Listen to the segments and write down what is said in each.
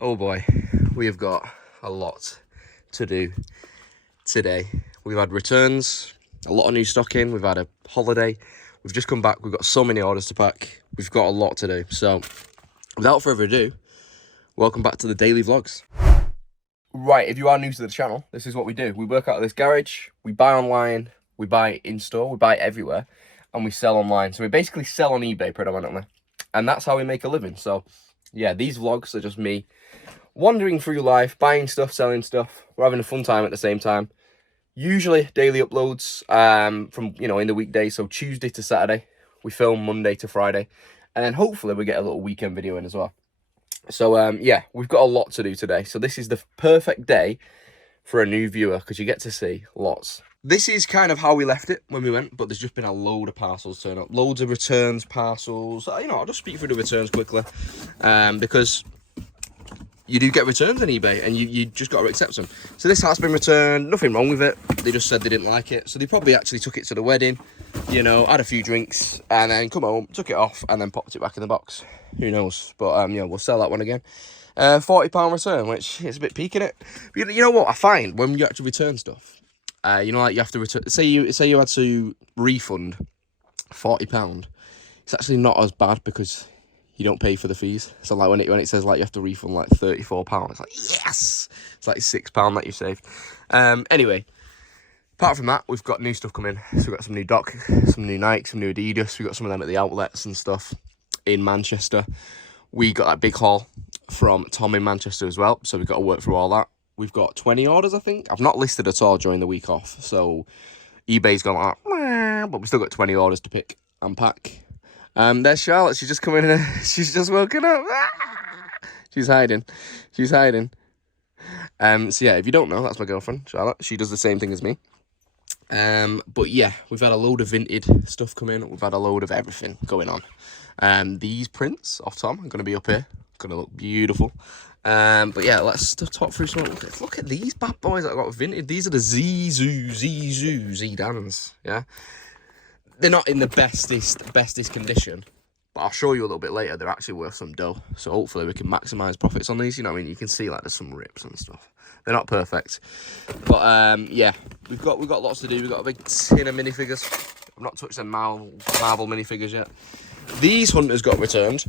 Oh boy, we have got a lot to do today. We've had returns, a lot of new stock in, we've had a holiday, we've just come back, we've got so many orders to pack, we've got a lot to do. So, without further ado, welcome back to the daily vlogs. Right, if you are new to the channel, this is what we do. We work out of this garage, we buy online, we buy in-store, we buy everywhere, and we sell online. So we basically sell on eBay predominantly, and that's how we make a living. So, yeah, these vlogs are just me wandering through life, buying stuff, selling stuff. We're having a fun time at the same time. Usually daily uploads from, in the weekdays. So Tuesday to Saturday. We film Monday to Friday. And then hopefully we get a little weekend video in as well. So, yeah, we've got a lot to do today. So this is the perfect day for a new viewer because you get to see lots. This is kind of how we left it when we went, but there's just been a load of parcels turn up. Loads of returns, parcels. I'll just speak through the returns quickly because you do get returns on eBay and you just got to accept them. So this has been returned, nothing wrong with it. They just said they didn't like it. So they probably actually took it to the wedding, had a few drinks and then come home, took it off and then popped it back in the box. Who knows? But we'll sell that one again. £40 return, which is a bit peak in it. But you know what I find when you actually return stuff? You have to return, say you had to refund £40. It's actually not as bad because you don't pay for the fees. So like when it says like you have to refund like £34, it's like yes, it's like £6 that you saved. Anyway, apart from that, we've got new stuff coming. So we've got some new Doc, some new Nike, some new Adidas. We've got some of them at the outlets and stuff in Manchester. We got that big haul from Tom in Manchester as well. So we've got to work through all that. We've got 20 orders, I think. I've not listed at all during the week off. So eBay's gone like, "Wah," but we've still got 20 orders to pick and pack. There's Charlotte. She's just coming in. She's just woken up. She's hiding. So yeah, if you don't know, that's my girlfriend, Charlotte. She does the same thing as me. But yeah, we've had a load of vintage stuff come in. We've had a load of everything going on. These prints off Tom are going to be up here. Going to look beautiful. But yeah, let's talk through some. Look at these bad boys that I got vintage. These are the Zidans. Yeah. They're not in the bestest condition, but I'll show you a little bit later. They're actually worth some dough, so hopefully we can maximise profits on these. You know what I mean? You can see like there's some rips and stuff. They're not perfect, but yeah, we've got lots to do. We've got a big tin of minifigures. I've not touched the Marvel minifigures yet. These hunters got returned.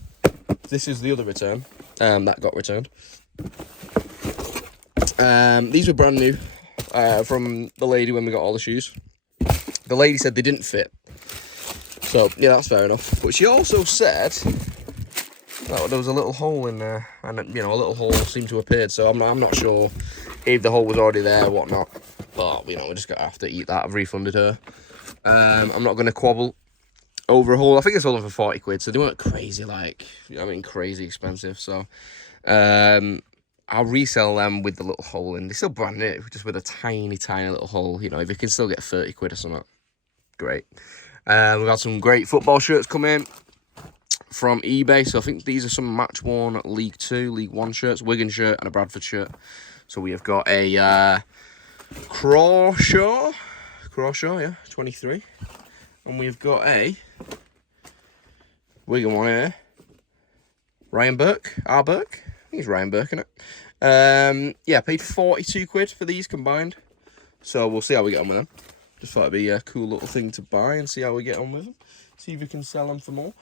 This is the other return that got returned. These were brand new from the lady when we got all the shoes. The lady said they didn't fit. So, yeah, that's fair enough. But she also said that there was a little hole in there. And, a little hole seemed to have appeared. So, I'm not sure if the hole was already there or whatnot. But, we're just going to have to eat that. I've refunded her. I'm not going to quabble over a hole. I think it's all over 40 quid. So, they weren't crazy, crazy expensive. So, I'll resell them with the little hole in. They're still brand new, just with a tiny, tiny little hole. If you can still get 30 quid or something, great. We've had some great football shirts come in from eBay. So I think these are some match-worn League 2, League 1 shirts, Wigan shirt and a Bradford shirt. So we have got a Crawshaw, yeah, 23. And we've got a Wigan one here. Ryan Burke, I think it's Ryan Burke, isn't it? Yeah, paid 42 quid for these combined. So we'll see how we get on with them. Just thought it'd be a cool little thing to buy and see how we get on with them. See if we can sell them for more.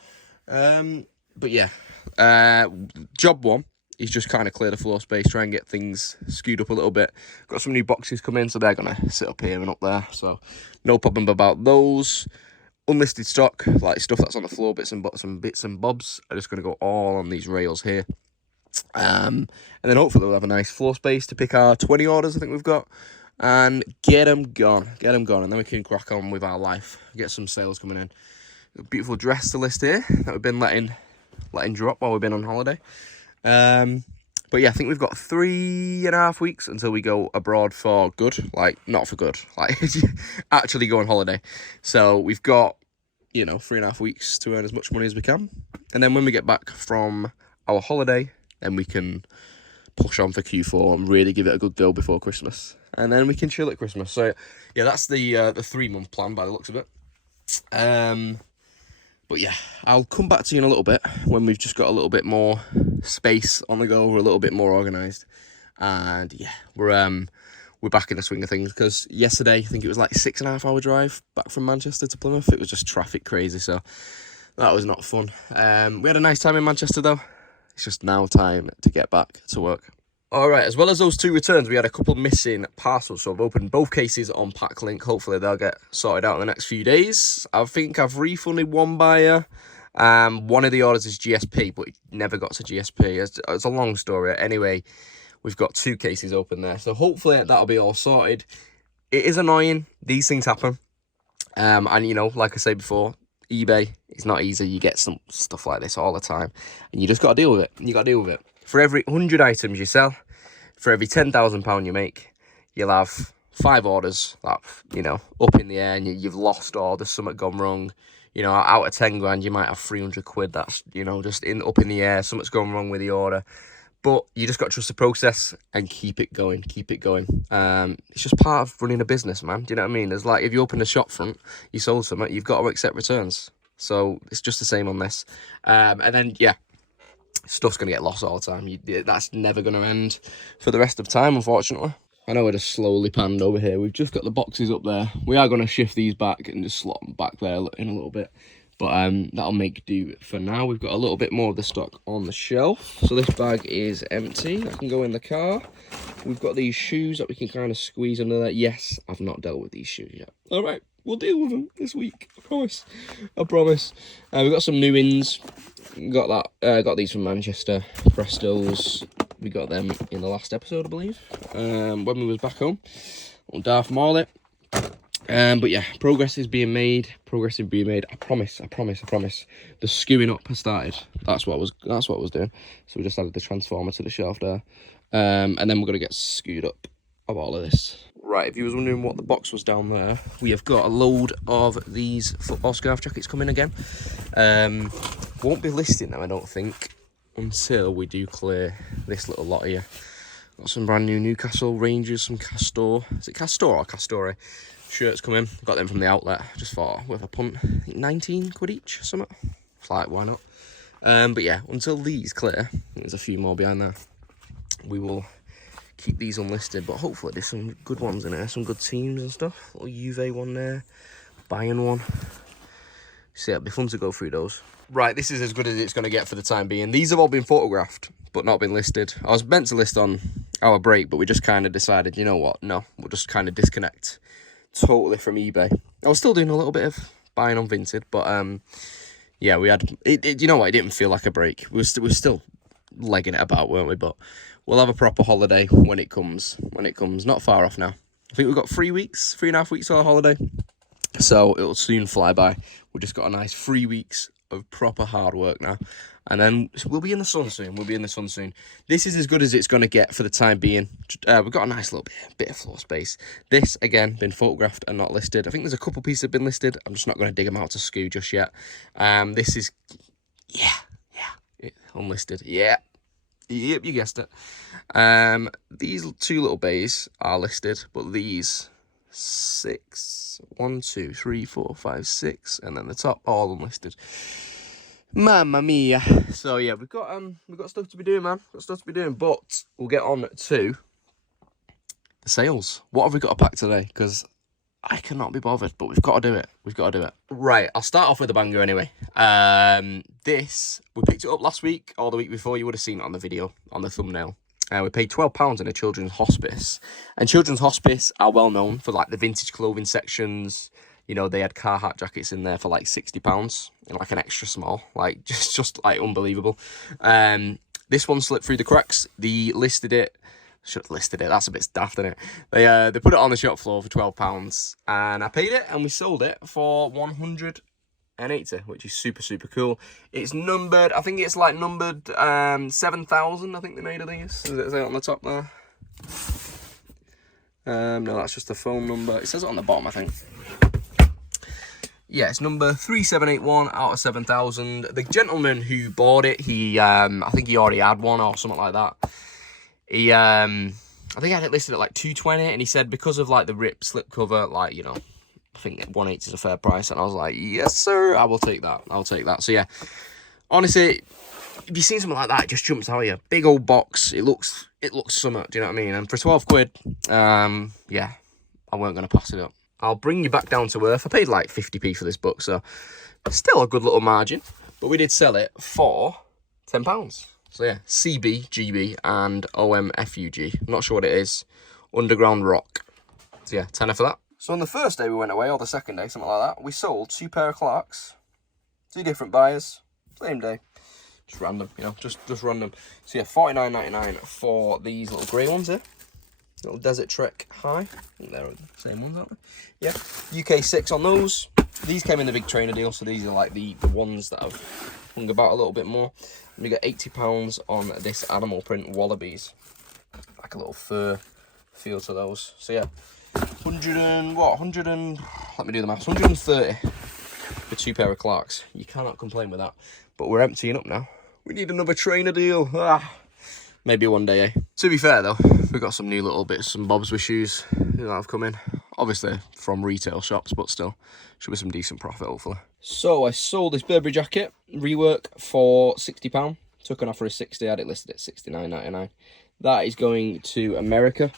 But yeah, job one is just kind of clear the floor space, try and get things skewed up a little bit. Got some new boxes come in, so they're going to sit up here and up there. So no problem about those. Unlisted stock, like stuff that's on the floor, bits and bobs, are just going to go all on these rails here. And then hopefully we'll have a nice floor space to pick our 20 orders I think we've got. And get them gone, and then we can crack on with our life, get some sales coming in. A beautiful dress to list here that we've been letting drop while we've been on holiday. But yeah, I think we've got 3.5 weeks until we go abroad for good, not for good, actually go on holiday. So we've got 3.5 weeks to earn as much money as we can, and then when we get back from our holiday, then we can push on for Q4 and really give it a good go before Christmas. And then we can chill at Christmas. So, yeah, that's the 3-month plan by the looks of it. But yeah, I'll come back to you in a little bit when we've just got a little bit more space on the go. We're a little bit more organised, and yeah, we're back in the swing of things. Because yesterday, I think it was like a 6.5 hour drive back from Manchester to Plymouth. It was just traffic crazy, so that was not fun. We had a nice time in Manchester though. It's just now time to get back to work. All right, as well as those 2 returns, we had a couple missing parcels. So I've opened both cases on PackLink. Hopefully they'll get sorted out in the next few days. I think I've refunded one buyer. One of the orders is GSP, but it never got to GSP. It's a long story. Anyway, we've got 2 cases open there. So hopefully that'll be all sorted. It is annoying. These things happen. And, you know, like I said before, eBay is not easy. You get some stuff like this all the time. And you just got to deal with it. You got to deal with it. For every 100 items you sell, for every £10,000 you make, you'll have 5 orders that, you know, up in the air, and you've lost orders, something gone wrong. You know, out of 10 grand, you might have 300 quid that's, you know, just up in the air, something's gone wrong with the order. But you just got to trust the process and keep it going, keep it going. It's just part of running a business, man. Do you know what I mean? It's like if you open a shop front, you sold something, you've got to accept returns. So it's just the same on this. And then, yeah, stuff's going to get lost all the time. That's never going to end for the rest of time, unfortunately. I know we're just slowly panned over here. We've just got the boxes up there. We are going to shift these back and just slot them back there in a little bit. But that'll make do for now. We've got a little bit more of the stock on the shelf. So this bag is empty. That can go in the car. We've got these shoes that we can kind of squeeze under there. Yes, I've not dealt with these shoes yet. All right, we'll deal with them this week. I promise. I promise. We've got some new ins. Got these from Manchester. Prestos. We got them in the last episode, I believe. When we was back home on Darth Maul. But yeah, progress is being made. Progress is being made. I promise. The skewing up has started. That's what I was doing. So we just added the transformer to the shelf there. And then we're gonna get skewed up of all of this. Right, if you was wondering what the box was down there, we have got a load of these football scarf jackets coming again. Won't be listing them, I don't think, until we do clear this little lot here. Got some brand new Newcastle Rangers, some Castor. Is it Castor or Castore? Shirts coming. Got them from the outlet. Just thought worth a punt. I think 19 quid each or something. It's like, why not? But yeah, until these clear, there's a few more behind there. We will keep these unlisted, but hopefully there's some good ones in there, some good teams and stuff. Little Juve one there, Bayern one. So yeah, it'll be fun to go through those. Right, this is as good as it's going to get for the time being. These have all been photographed, but not been listed. I was meant to list on our break, but we just kind of decided, you know what? No, we'll just kind of disconnect totally from eBay. I was still doing a little bit of buying on Vinted, but yeah, we had it. You know what? It didn't feel like a break. We were still legging it about, weren't we? But we'll have a proper holiday when it comes. Not far off now. I think we've got 3.5 weeks on a holiday, so it'll soon fly by. We've just got a nice 3 weeks of proper hard work now, and then we'll be in the sun soon. This is as good as it's going to get for the time being. We've got a nice little bit of floor space. This again been photographed and not listed. I think there's a couple pieces that have been listed. I'm just not going to dig them out to skew just yet. This is unlisted. Yep, you guessed it. These 2 little bays are listed, but these 6, 1, 2, 3, 4, 5, 6, and then the top all unlisted. Mamma mia. So yeah, we've got stuff to be doing, man. But we'll get on to the sales. What have we got to pack today? Because I cannot be bothered, but we've got to do it. Right, I'll start off with a banger anyway. This, we picked it up last week or the week before. You would have seen it on the video, on the thumbnail. We paid £12 in a children's hospice. And children's hospice are well known for like the vintage clothing sections. You know, they had Carhartt jackets in there for like £60 in like an extra small, like just like unbelievable. This one slipped through the cracks. They listed it. Should have listed it. That's a bit daft, isn't it? They put it on the shop floor for £12, and I paid it, and we sold it for 180, which is super cool. It's numbered. I think it's like numbered 7,000. I think they made of these. Does it say on the top there? No, that's just the phone number. It says it on the bottom, I think. Yeah, it's number 3781 out of 7,000. The gentleman who bought it, I think he already had one or something like that. I think I had it listed at like 220, and he said because of like the rip slip cover, like, you know, I think 180 is a fair price, and I was like, yes sir, I will take that. So yeah, honestly, if you've seen something like that, it just jumps out at you. Big old box. It looks summer. Do you know what I mean? And for 12 quid, yeah, I weren't going to pass it up. I'll bring you back down to earth. I paid like 50p for this book, so still a good little margin. But we did sell it for £10. So yeah, CB, GB, and OMFUG. I'm not sure what it is. Underground Rock. So yeah, tenner for that. So on the first day we went away, or the second day, something like that, we sold 2 pair of Clarks. 2 different buyers. Same day. Just random, you know, just random. So yeah, £49.99 for these little grey ones here. Little Desert Trek High. I think they're the same ones, aren't they? Yeah. UK 6 on those. These came in the big trainer deal, so these are like the ones that I've hung about a little bit more. And we got £80 on this animal print Wallabies. Like a little fur feel to those. So yeah, 100 and what? 100 and, let me do the maths, 130 for 2 pair of Clarks. You cannot complain with that. But we're emptying up now. We need another trainer deal. Maybe one day, eh? To be fair though, we've got some new little bits and bobs with shoes that have come in. Obviously from retail shops, but still, should be some decent profit hopefully. So I sold this Burberry jacket, rework, for £60. Took an offer of 60, I had it listed at £69.99. That is going to America.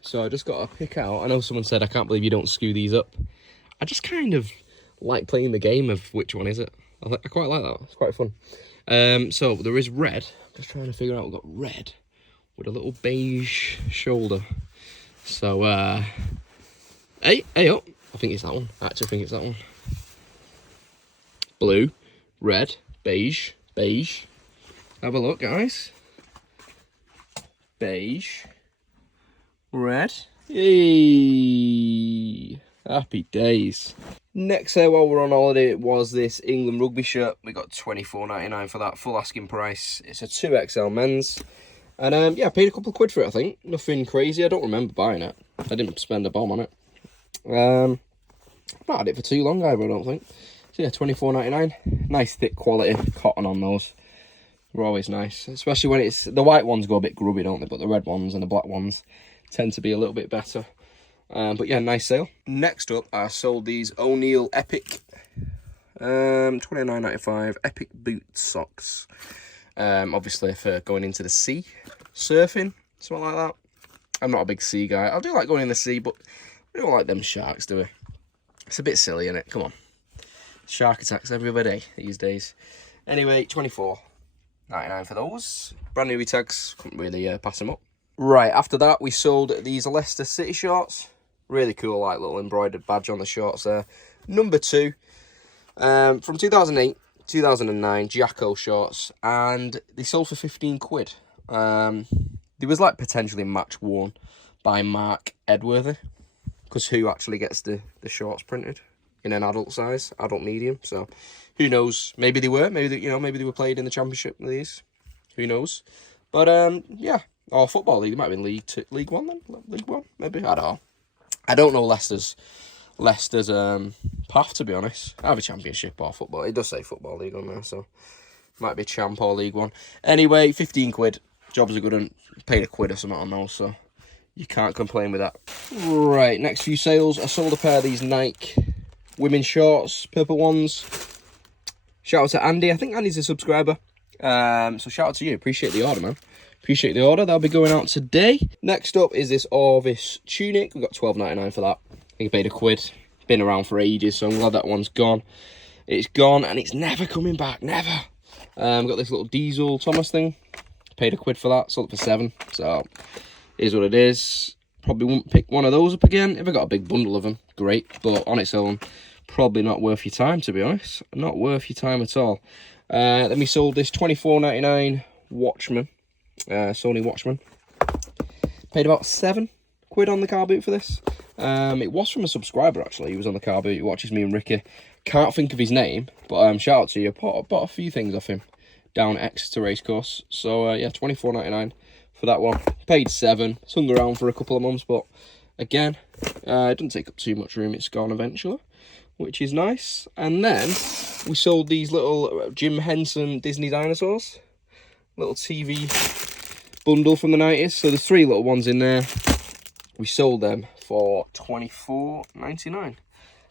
So I just got to pick out, I know someone said, I can't believe you don't skew these up. I just kind of like playing the game of which one is it. I quite like that, it's quite fun. So there is red. I'm just trying to figure out, we've got red with a little beige shoulder. So, hey up. I think it's that one. I actually think it's that one. Blue, red, beige. Have a look, guys. Beige, red. Yay! Happy days. Next sale while we're on holiday was this England rugby shirt. We got £24.99 for that, full asking price. It's a 2XL men's. And yeah, I paid a couple of quid for it, I think. Nothing crazy. I don't remember buying it. I didn't spend a bomb on it. I've not had it for too long either, I don't think. So yeah, £24.99. Nice thick quality cotton on those. They're always nice. Especially when it's, the white ones go a bit grubby, don't they? But the red ones and the black ones tend to be a little bit better. But yeah, nice sale. Next up, I sold these O'Neill Epic £29.95 Epic boot socks. Obviously for going into the sea, surfing, something like that. I'm not a big sea guy. I do like going in the sea, but we don't like them sharks, do we? It's a bit silly, isn't it? Come on. Shark attacks every other day these days. Anyway, £24.99 for those. Brand new tags, couldn't really pass them up. Right, after that, we sold these Leicester City shorts. Really cool, like little embroidered badge on the shorts there. Number 2, from 2008, 2009, Jacko shorts, and they sold for 15 quid. They was like potentially match worn by Mark Edworthy, because who actually gets the shorts printed in an adult size, adult medium? So who knows? Maybe they were, maybe they were played in the Championship with these. Who knows? But yeah, or Football League. They might have been League One then. League One, maybe. I don't know. I don't know Leicester's path, to be honest. Either Championship or Football. It does say Football League on there, so might be Champ or League One. Anyway, 15 quid. Jobs are good and paid a quid or something on those, so you can't complain with that. Right, next few sales. I sold a pair of these Nike women's shorts, purple ones. Shout out to Andy. I think Andy's a subscriber. So shout out to you. Appreciate the order, man. Appreciate the order. That'll be going out today. Next up is this Orvis tunic. We got £12.99 for that. I think I paid a quid. Been around for ages, so I'm glad that one's gone. It's gone and it's never coming back. Never. Got this little Diesel Thomas thing. Paid a quid for that. Sold it for 7. So it is what it is. Probably won't pick one of those up again. If I got a big bundle of them, great. But on its own, probably not worth your time, to be honest. Not worth your time at all. Then we sold this £24.99 Watchman. Sony Watchman. Paid about 7 quid on the car boot for this. It was from a subscriber, actually. He was on the car boot. He watches me and Ricky. Can't think of his name, but shout out to you. Bought a few things off him down at Exeter Racecourse. So yeah, £24.99 for that one. Paid 7. It's hung around for a couple of months, but again, it doesn't take up too much room. It's gone eventually, which is nice. And then we sold these little Jim Henson Disney dinosaurs. Little TV bundle from the 90s. So there's 3 little ones in there. We sold them for £24.99.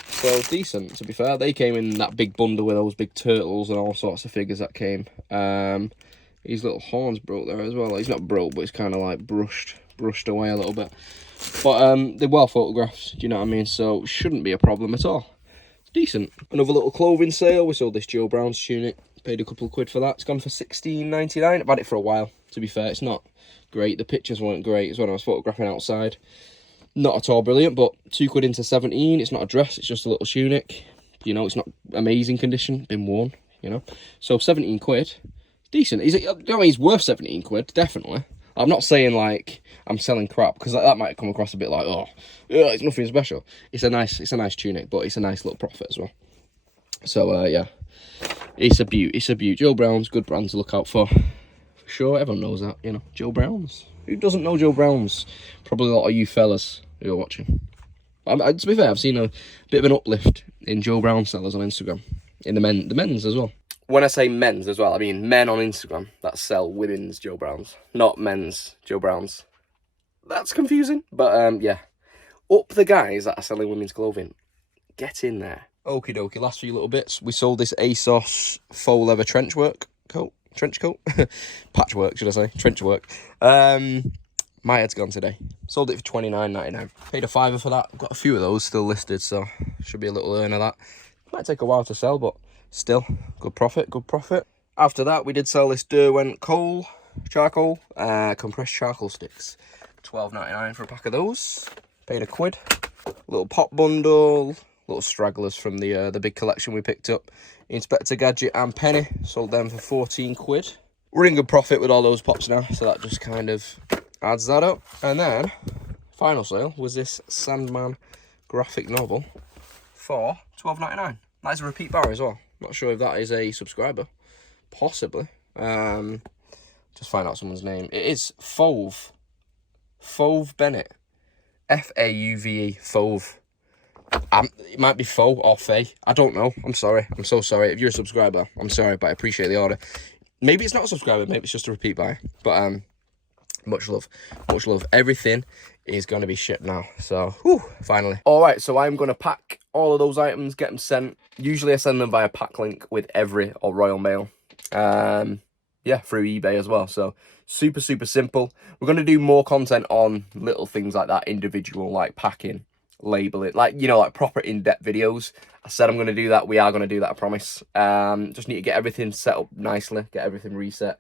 So decent, to be fair. They came in that big bundle with those big turtles and all sorts of figures that came. His little horns broke there as well. He's not broke, but it's kind of like brushed away a little bit. But they're well photographed, do you know what I mean? So shouldn't be a problem at all. It's decent. Another little clothing sale. We sold this Joe Brown's tunic. Paid a couple of quid for that. It's gone for $16.99. I've had it for a while, to be fair. It's not great. The pictures weren't great. It's when I was photographing outside. Not at all brilliant, but 2 quid into 17. It's not a dress, it's just a little tunic. You know, it's not amazing condition. Been worn, you know. So 17 quid. Decent. He's worth 17 quid, definitely. I'm not saying like I'm selling crap, because that might come across a bit like, oh, yeah, it's nothing special. It's a nice tunic, but it's a nice little profit as well. So yeah, it's a beaut. It's a beaut. Joe Brown's, good brand to look out for sure. Everyone knows that, you know. Joe Brown's. Who doesn't know Joe Brown's? Probably a lot of you fellas who are watching. To be fair, I've seen a bit of an uplift in Joe Brown sellers on Instagram. In the men's as well. When I say men's as well, I mean men on Instagram that sell women's Joe Browns, not men's Joe Browns. That's confusing, but yeah. Up the guys that are selling women's clothing. Get in there. Okie dokie, last few little bits. We sold this ASOS faux leather trench coat. Patchwork, should I say? Trench work. My head's gone today. Sold it for $29.99. Paid a £5 for that. Got a few of those still listed, so should be a little earn of that. Might take a while to sell, but still, good profit. After that, we did sell this Derwent charcoal, compressed charcoal sticks. $12.99 for a pack of those. Paid a quid. Little pop bundle, little stragglers from the big collection we picked up. Inspector Gadget and Penny, sold them for 14 quid. We're in good profit with all those pops now, so that just kind of adds that up. And then, final sale was this Sandman graphic novel for $12.99. That is a repeat buyer as well. Not sure if that is a subscriber. Possibly. Just find out someone's name. It is Fauve Bennett. F-A-U-V-E, Fauve. It might be faux or fey. I don't know. I'm sorry. I'm so sorry. If you're a subscriber, I'm sorry, but I appreciate the order. Maybe it's not a subscriber. Maybe it's just a repeat buy. But much love. Much love. Everything is going to be shipped now. So, whew, finally. All right, so I'm going to pack all of those items, get them sent. Usually I send them via pack link with Every or Royal Mail. Yeah, through eBay as well. So, super simple. We're going to do more content on little things like that, individual, like packing, label it, like, you know, like proper in-depth videos. I said I'm going to do that. We are going to do that, I promise. Just need to get everything set up nicely, get everything reset,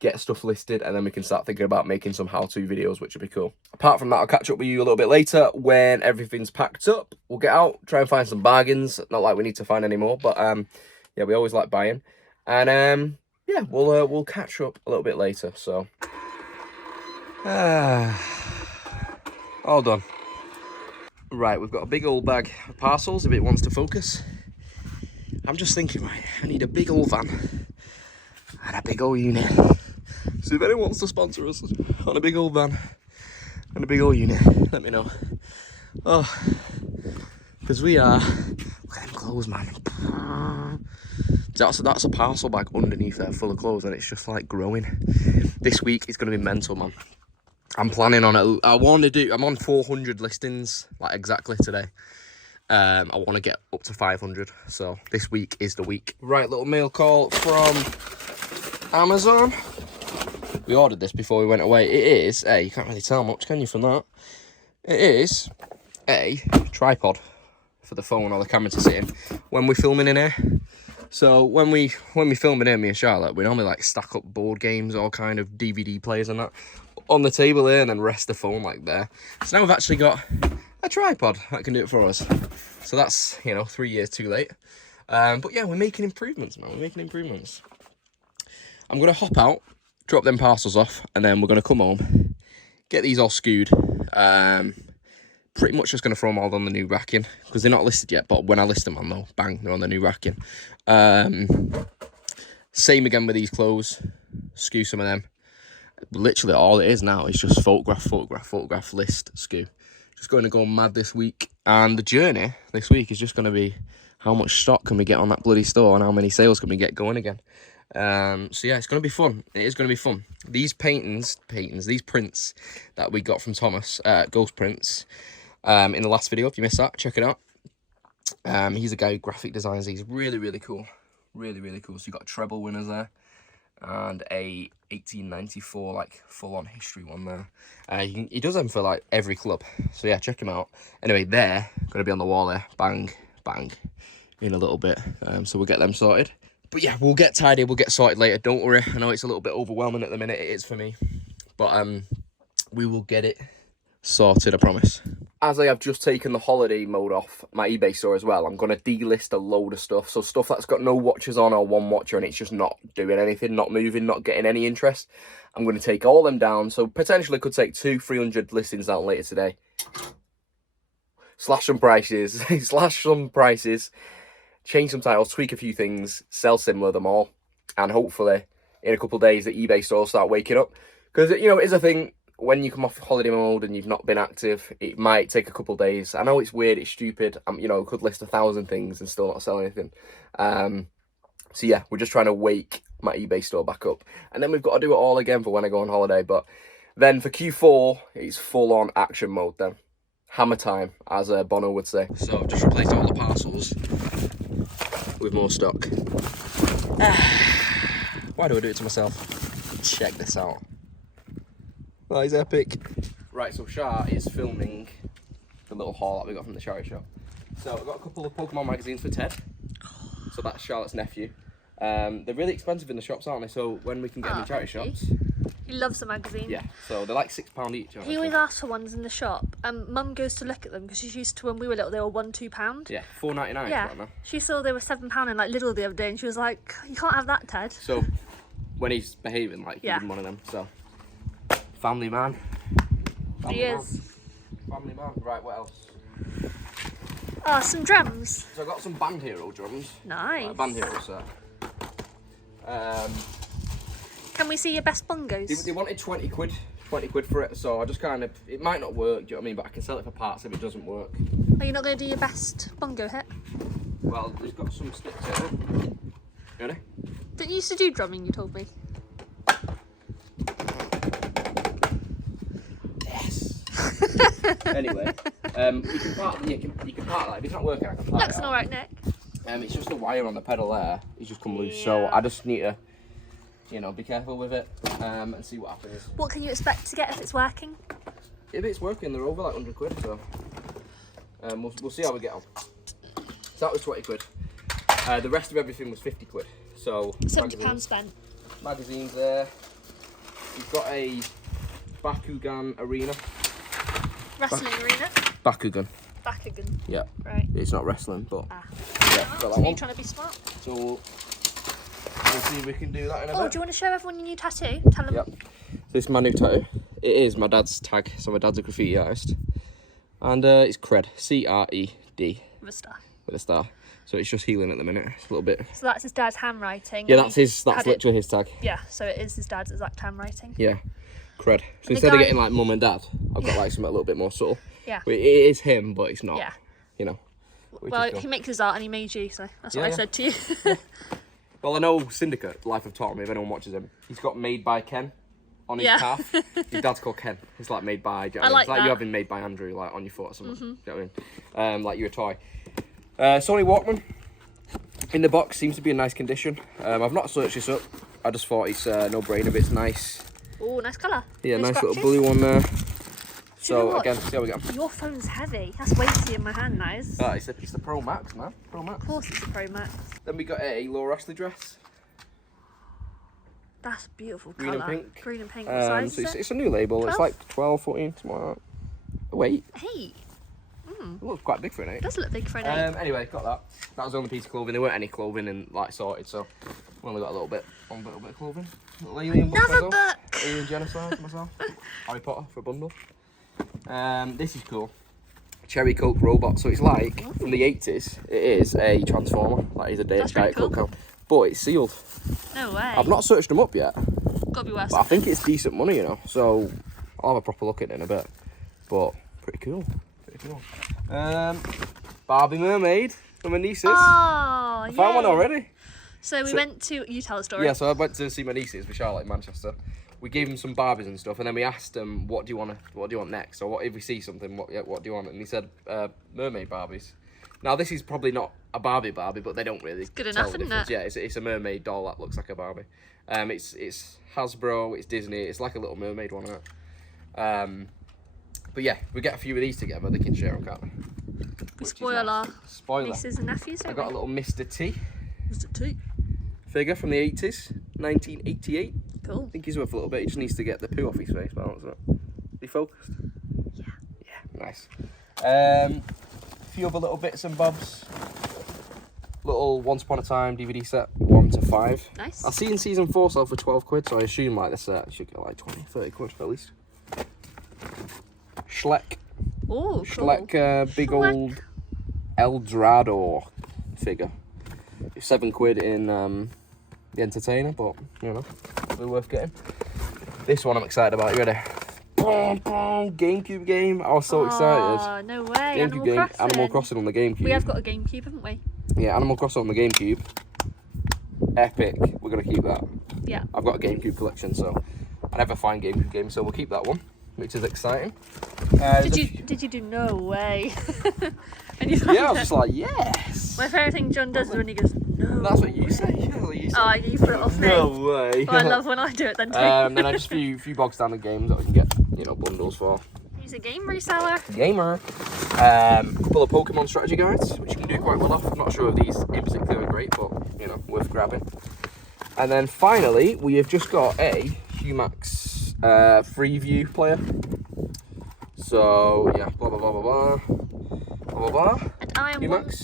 get stuff listed, and then we can start thinking about making some how-to videos, which would be cool. Apart from that, I'll catch up with you a little bit later when everything's packed up. We'll get out, try and find some bargains. Not like we need to find any more, but yeah, we always like buying. And yeah, we'll catch up a little bit later. So all done. Right, we've got a big old bag of parcels if it wants to focus. I'm just thinking, right, I need a big old van and a big old unit. So if anyone wants to sponsor us on a big old van and a big old unit, let me know. Oh, because we are, look at them clothes, man. That's a parcel bag underneath there full of clothes, and it's just like growing. This week it's going to be mental, man. I'm planning on it. I'm on 400 listings, like exactly today. I want to get up to 500, so this week is the week. Right, little mail call from Amazon. We ordered this before we went away. It is you can't really tell much, can you, from that? It is a tripod for the phone or the camera to sit in when we're filming in here. So when we film in here, me and Charlotte, we normally like stack up board games, all kind of DVD players and that on the table here, and then rest the phone like there. So now we've actually got a tripod that can do it for us. So that's, you know, 3 years too late. But yeah, we're making improvements, man. We're making improvements. I'm going to hop out, drop them parcels off, and then we're going to come home, get these all skewed. Pretty much just going to throw them all on the new racking, because they're not listed yet, but when I list them on, though, bang, they're on the new racking. Same again with these clothes. Skew some of them. Literally all it is now is just photograph, list, skew. Just going to go mad this week. And the journey this week is just going to be how much stock can we get on that bloody store and how many sales can we get going again. So yeah, it's going to be fun. It is going to be fun. These these prints that we got from Thomas, Ghost Prints, in the last video, if you missed that, check it out. He's a guy who graphic designs. He's really, really cool. Really, really cool. So you got treble winners there. And a 1894 like full-on history one there. He does them for like every club, so yeah, check him out. Anyway, they're gonna be on the wall there, bang bang, in a little bit. So we'll get them sorted. But yeah, we'll get tidy, we'll get sorted later. Don't worry. I know it's a little bit overwhelming at the minute. It is for me, but we will get it sorted, I promise. As I have just taken the holiday mode off my eBay store as well, I'm going to delist a load of stuff. So stuff that's got no watches on or one watcher and it's just not doing anything, not moving, not getting any interest. I'm going to take all them down. So potentially could take 200-300 listings down later today. Slash some prices, change some titles, tweak a few things, sell similar them all. And hopefully in a couple of days the eBay store will start waking up. Because, you know, it is a thing. When you come off holiday mode and you've not been active, it might take a couple of days. I know it's weird, it's stupid. You know, could list 1,000 things and still not sell anything. So yeah, we're just trying to wake my eBay store back up. And then we've got to do it all again for when I go on holiday. But then for Q4, it's full-on action mode then. Hammer time, as Bono would say. So I've just replaced all the parcels with more stock. Why do I do it to myself? Check this out. That is epic. Right, so Shah is filming the little haul that we got from the charity shop. So I've got a couple of Pokemon magazines for Ted. So that's Charlotte's nephew. They're really expensive in the shops, aren't they? So when we can get them in charity shops. He loves the magazine. Yeah, so they're like £6 each. He always asks for ones in the shop. Mum goes to look at them because she used to, when we were little, they were £1-2. Yeah, £4.99. Yeah, she saw they were £7 in like Lidl the other day and she was like, you can't have that, Ted. So when he's behaving, like, he didn't want one of them, so. Family man. He is. Family man. Right, what else? Oh, some drums. So I got some Band Hero drums. Nice. Band Hero set. Can we see your best bongos? They wanted 20 quid for it, so I just kind of, it might not work, do you know what I mean? But I can sell it for parts if it doesn't work. Are you not going to do your best bongo hit? Well, there's got some sticks in it. Ready? Didn't you used to do drumming, you told me? Anyway, you can part that. If it's not working, I can part Looks it out. alright, Nick. It's just the wire on the pedal there. It's just come loose, so I just need to, you know, be careful with it and see what happens. What can you expect to get if it's working? If it's working, they're over like 100 quid. So we'll see how we get on. So that was 20 quid. The rest of everything was 50 quid. So £70 spent. Magazines there. We've got a Bakugan arena. Wrestling arena? Bakugan. Bakugan. Yeah. Right. It's not wrestling, but yeah, got that Are one. you trying to be smart? So we'll see if we can do that in a bit. Oh, do you want to show everyone your new tattoo? Tell them. Yep. So this is my new tattoo. It is my dad's tag. So my dad's a graffiti artist. And it's Cred. C-R-E-D. With a star. With a star. So it's just healing at the minute. It's a little bit. So that's his dad's handwriting. Yeah, that's literally his tag. Yeah, so it is his dad's exact handwriting. Yeah. Cred. So instead of getting like mum and dad, I've got like something a little bit more subtle. Yeah. But it is him, but it's not. Yeah. You know. Well, he makes his art and he made you, so that's what I said to you. Well, I know Syndicate, Life of Tom, if anyone watches him, he's got Made by Ken on his calf. His dad's called Ken. It's like Made by, do you know what I mean? It's like you having Made by Andrew, like on your foot or something. Do you know what I mean? Like you're a toy. Sony Walkman in the box, seems to be in nice condition. I've not searched this up. I just thought it's no brainer, but it's nice. Oh, nice colour. Yeah, no nice scratches. little blue one there. So again, see how we get on. Your phone's heavy. That's weighty in my hand, that is. It's the Pro Max, man. Pro Max. Of course it's a Pro Max. Then we got a Laura Ashley dress. That's beautiful Green colour. and pink. Green and pink. What size So is it? it's a new label. 12? It's like 12, 14, something like that. Oh, wait. Hey. It looks quite big for an 8. It does look big for an 8. Anyway, got that. That was the only piece of clothing. There weren't any clothing and like sorted, so we only got one little bit of clothing. Little alien book Another myself. book! Alien Genocide for myself. Harry Potter for a bundle. This is cool. Cherry Coke robot. So it's like from the 80s. It is a transformer. That is a Diet cool. Coke. But it's sealed. No way. I've not searched them up yet, Gotta be worse. but I think it's decent money, you know. So I'll have a proper look at it in a bit. But pretty cool. Barbie mermaid from my nieces. Oh, I found one already. So we went to, you tell the story. Yeah, so I went to see my nieces with Charlotte in Manchester. We gave them some Barbies and stuff, and then we asked them, "What do you want next? Or what if we see something? What do you want?" And he said, "Mermaid Barbies." Now this is probably not a Barbie, but they don't really good tell enough, the isn't difference. it? Yeah, it's a mermaid doll that looks like a Barbie. It's Hasbro, it's Disney, it's like a Little Mermaid one, isn't it? But yeah, we get a few of these together, they can share them, can't they? We spoil our Spoiler. nieces and nephews, I don't got a we? little Mr. T Mr. T. figure from the 80s, 1988. Cool. I think he's worth a little bit. He just needs to get the poo off his face balance. Be focused. Yeah. Yeah, nice. A few other little bits and bobs. Little Once Upon a Time DVD set, 1 to 5. Nice. I've seen season 4 sell for 12 quid, so I assume like the set should get like 20, 30 quid at least. Schleck. Oh, cool. Schleck, big old El Dorado figure. It's 7 quid in the Entertainer, but you know, they're worth getting. This one I'm excited about. You ready? GameCube game. I was so excited. Oh, no way. GameCube Animal Crossing on the GameCube. We have got a GameCube, haven't we? Yeah, Animal Crossing on the GameCube. Epic. We're gonna keep that. Yeah. I've got a GameCube collection, so I never find GameCube games, so we'll keep that one, which is exciting. Did you do no way? And you Yeah, I was just like, yes. My favourite thing John does is when he goes, no. That's what you say. Yeah, that's what you say. Oh, you put it off me. No way. Oh, I love when I do it then too. Then I just few bog standard games that we can get, you know, bundles for. He's a game reseller. Gamer. Couple of Pokemon strategy guides, which you can do quite well off. I'm not sure if these in particular are great, but you know, worth grabbing. And then finally, we have just got a Humax Freeview player. So yeah, blah blah blah blah blah. Blah, blah, blah. And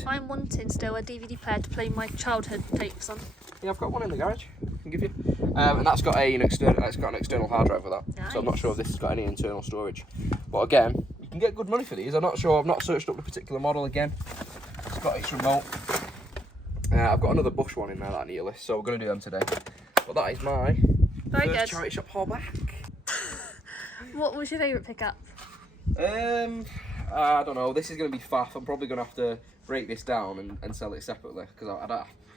I'm wanting still a DVD player to play my childhood tapes on. Yeah, I've got one in the garage. I can give you. And that's got an external hard drive with that. Nice. So I'm not sure if this has got any internal storage. But again, you can get good money for these. I'm not sure. I've not searched up the particular model again. It's got its remote. I've got another Bush one in there that I need to list, so we're going to do them today. But that is my first charity shop haul back. What was your favourite pickup? I don't know. This is going to be faff. I'm probably going to have to break this down and sell it separately because I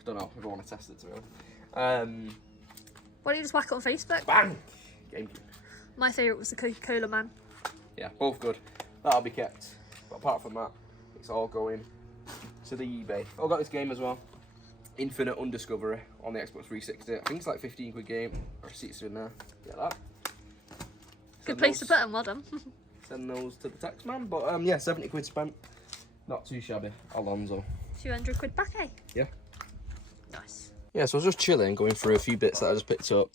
don't know if I want to test it to be honest. Why don't you just whack it on Facebook? Bang! GameCube. My favourite was the Coca-Cola man. Yeah, both good. That'll be kept. But apart from that, it's all going to the eBay. I've got this game as well. Infinite Undiscovery on the Xbox 360. I think it's like 15 quid game. Receipts are in there. Get that. Good place to put them, well done. Send those to the tax man. But yeah, 70 quid spent. Not too shabby. Alonzo. 200 quid back, eh? Yeah. Nice. Yeah, so I was just chilling, going through a few bits that I just picked up.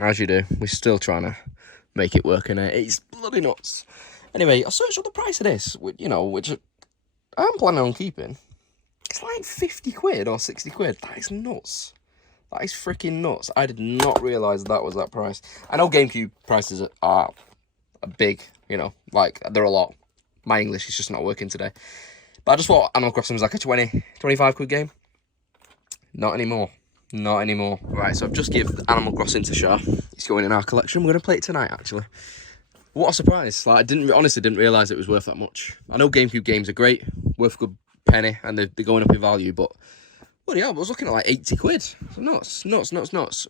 As you do, we're still trying to make it work in it. It's bloody nuts. Anyway, I searched up the price of this, which I'm planning on keeping. It's like 50 quid or 60 quid. That is nuts. That is freaking nuts. I did not realise that was that price. I know GameCube prices are big, you know, like they're a lot. My English is just not working today. But I just thought Animal Crossing was like a 25 quid game. Not anymore. Not anymore. Right, so I've just given Animal Crossing to Shah. It's going in our collection. We're going to play it tonight, actually. What a surprise. Like, I honestly didn't realise it was worth that much. I know GameCube games are great, worth a good penny, and they're going up in value, but bloody hell, I was looking at like 80 quid. Nuts.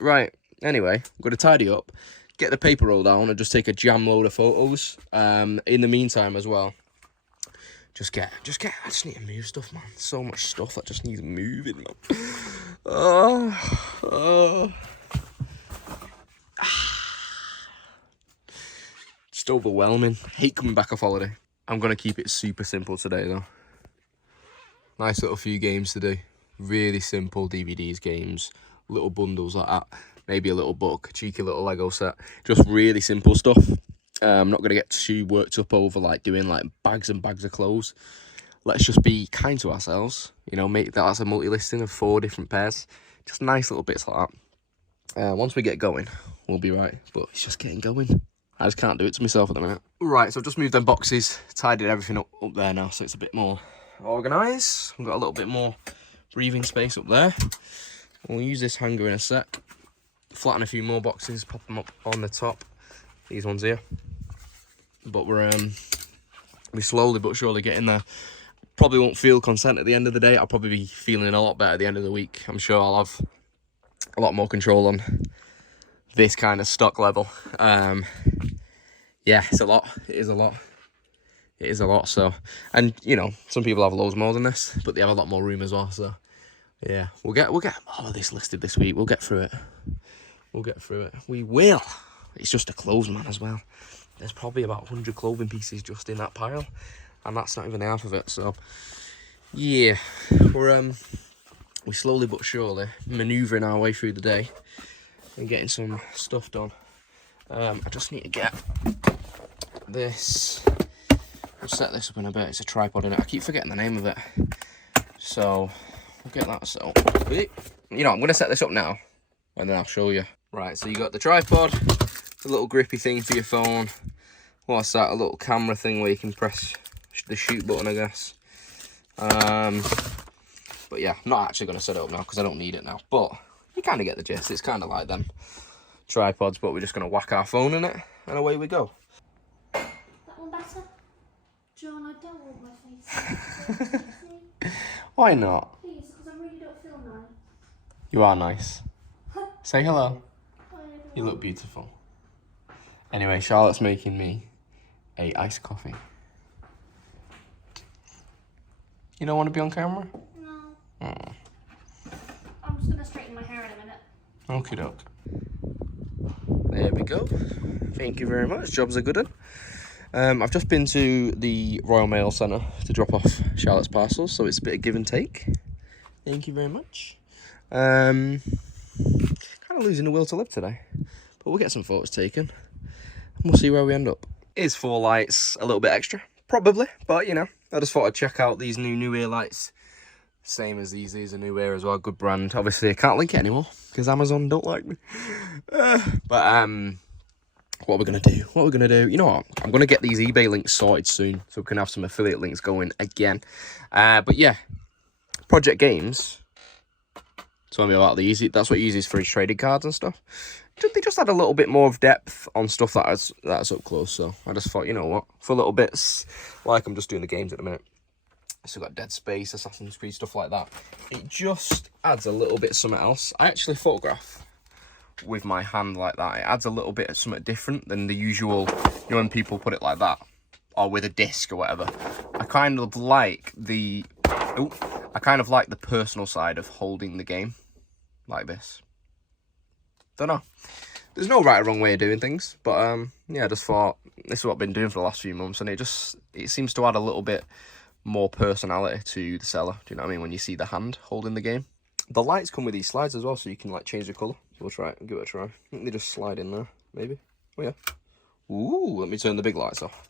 Right, anyway, I'm going to tidy up, get the paper roll down, and just take a jam load of photos. In the meantime as well, I just need to move stuff, man. So much stuff that just needs moving, man. Just overwhelming. Hate coming back off holiday. I'm going to keep it super simple today, though. Nice little few games to do. Really simple DVDs, games, little bundles like that. Maybe a little book, cheeky little Lego set. Just really simple stuff. I'm not going to get too worked up over like doing like bags and bags of clothes. Let's just be kind to ourselves. You know, make that as a multi-listing of 4 different pairs. Just nice little bits like that. Once we get going, we'll be right. But it's just getting going. I just can't do it to myself at the minute. Right, so I've just moved them boxes, tidied everything up there now, so it's a bit more organised. We've got a little bit more breathing space up there. We'll use this hanger in a sec. Flatten a few more boxes, pop them up on the top. These ones here. But we're slowly but surely getting there. Probably won't feel content at the end of the day. I'll probably be feeling a lot better at the end of the week. I'm sure I'll have a lot more control on this kind of stock level. Yeah, it's a lot. It is a lot. it is a lot. So, and you know, some people have loads more than this, but they have a lot more room as well. So, yeah, we'll get all of this listed this week. We'll get through it. We will. It's just a clothes man as well. There's probably about 100 clothing pieces just in that pile, and that's not even half of it. So, yeah, we're slowly but surely manoeuvring our way through the day and getting some stuff done. I just need to get this. We'll set this up in a bit. It's a tripod in it. I keep forgetting the name of it. So we'll get that set up. You know, I'm going to set this up now and then I'll show you. Right, so you got the tripod, it's a little grippy thing for your phone. What's that? A little camera thing where you can press the shoot button, I guess. But yeah, I'm not actually going to set it up now because I don't need it now. But you kind of get the gist. It's kind of like them tripods, but we're just going to whack our phone in it and away we go. That one better? John, I don't want my face. Why not? Please, because I really don't feel nice. You are nice. Say hello. Hi, everyone. You look beautiful. Anyway, Charlotte's making me a iced coffee. You don't want to be on camera? No. Oh. I'm just going to straighten my hair in a minute. Okie doke. There we go. Thank you very much. Job's a good one. I've just been to the Royal Mail Centre to drop off Charlotte's parcels, so it's a bit of give and take. Thank you very much. Kind of losing the will to live today, but we'll get some photos taken and we'll see where we end up. Is 4 lights a little bit extra? Probably, but you know, I just thought I'd check out these new ear lights. Same as these are new ear as well, good brand. Obviously I can't link it anymore because Amazon don't like me. But what we're gonna do, you know what, I'm gonna get these eBay links sorted soon so we can have some affiliate links going again. But yeah, Project Games told me about these. That's what he uses for his trading cards and stuff. They just had a little bit more of depth on stuff that's up close. So I just thought, you know what, for little bits, like I'm just doing the games at the minute. So got Dead Space, Assassin's Creed, stuff like that. It just adds a little bit of something else. I actually photograph with my hand like that. It adds a little bit of something different than the usual, you know, when people put it like that, or with a disc or whatever. I kind of like the personal side of holding the game like this. Don't know. There's no right or wrong way of doing things, but yeah, I just thought this is what I've been doing for the last few months, and it seems to add a little bit more personality to the seller. Do you know what I mean? When you see the hand holding the game. The lights come with these slides as well, so you can like change the colour. So we'll try it and give it a try. I think they just slide in there, maybe. Oh yeah. Ooh, let me turn the big lights off.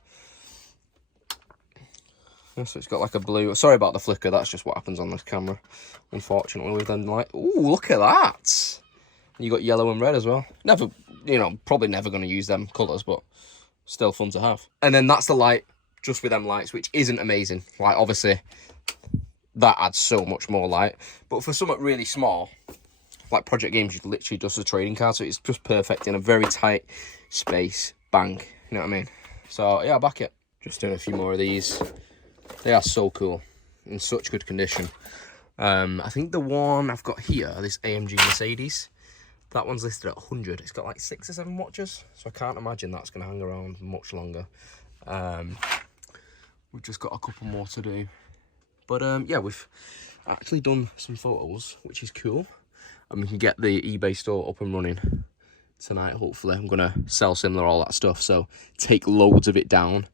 Yeah, so it's got like a blue. Sorry about the flicker. That's just what happens on this camera. Unfortunately, with them light. Ooh, look at that. You got yellow and red as well. Never, you know, probably never going to use them colours, but still fun to have. And then that's the light just with them lights, which isn't amazing. Like, obviously, that adds so much more light. But for something really small, like Project Games, you'd literally just a trading card, so it's just perfect in a very tight space. Bang, you know what I mean? So, yeah, I'll back it. Just doing a few more of these. They are so cool, in such good condition. I think the one I've got here, this AMG Mercedes, that one's listed at 100. It's got like 6 or 7 watches, so I can't imagine that's going to hang around much longer. We've just got a couple more to do. But yeah, we've actually done some photos, which is cool. And we can get the eBay store up and running tonight, hopefully. I'm going to sell similar, all that stuff. So take loads of it down,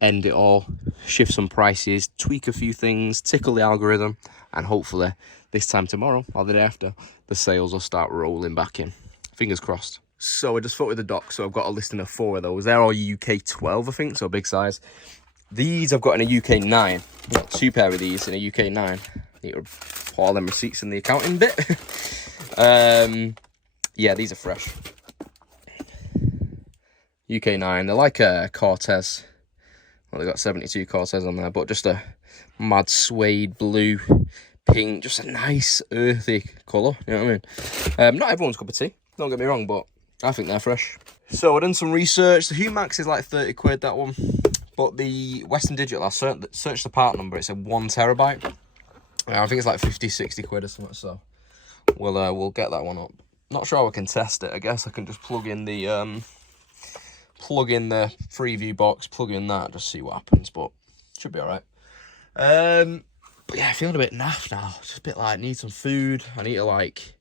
end it all, shift some prices, tweak a few things, tickle the algorithm, and hopefully this time tomorrow or the day after, the sales will start rolling back in. Fingers crossed. So I just thought with the dock, so I've got a listing of 4 of those. They're all UK 12, I think, so big size. These I've got in a UK 9. I've got 2 pair of these in a UK 9. Need to put all them receipts in the accounting bit. Yeah, these are fresh. UK 9, they're like a Cortez. Well, they've got 72 Cortez on there, but just a mad suede blue, pink, just a nice earthy colour, you know what I mean? Not everyone's cup of tea, don't get me wrong, but I think they're fresh. So I've done some research. The Humax is like 30 quid, that one. But the Western Digital, I searched the part number, it's a 1 terabyte. I think it's like 50, 60 quid or something, so we'll get that one up. Not sure how I can test it. I guess I can just plug in the plug in the Freeview box, plug in that, just see what happens, but should be alright. But yeah, feeling a bit naff now. Just a bit like, need some food. I need to like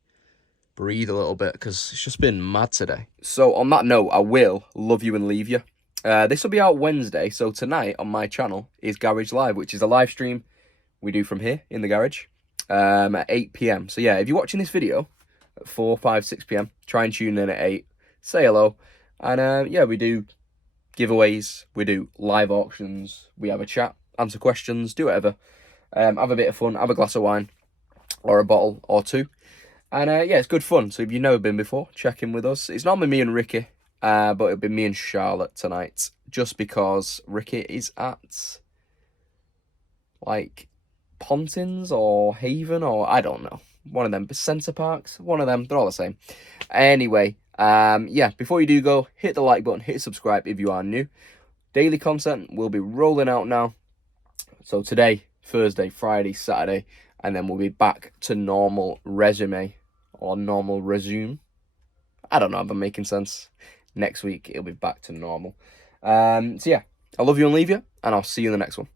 breathe a little bit because it's just been mad today. So on that note, I will love you and leave you. This will be out Wednesday, so tonight on my channel is Garage Live, which is a live stream we do from here in the garage at 8 PM. So yeah, if you're watching this video at 4, 5, 6 PM, try and tune in at 8, say hello. And yeah, we do giveaways, we do live auctions, we have a chat, answer questions, do whatever. Have a bit of fun, have a glass of wine or a bottle or two. And yeah, it's good fun. So if you've never been before, check in with us. It's normally me and Ricky, but it'll be me and Charlotte tonight, just because Ricky is at like Pontins or Haven or I don't know. One of them, Centre Parks, one of them, they're all the same. Anyway, yeah, before you do go, hit the like button, hit subscribe if you are new. Daily content will be rolling out now. So today, Thursday, Friday, Saturday, and then we'll be back to normal resume or normal resume. I don't know if I'm making sense. Next week, it'll be back to normal. So yeah, I love you and leave you, and I'll see you in the next one.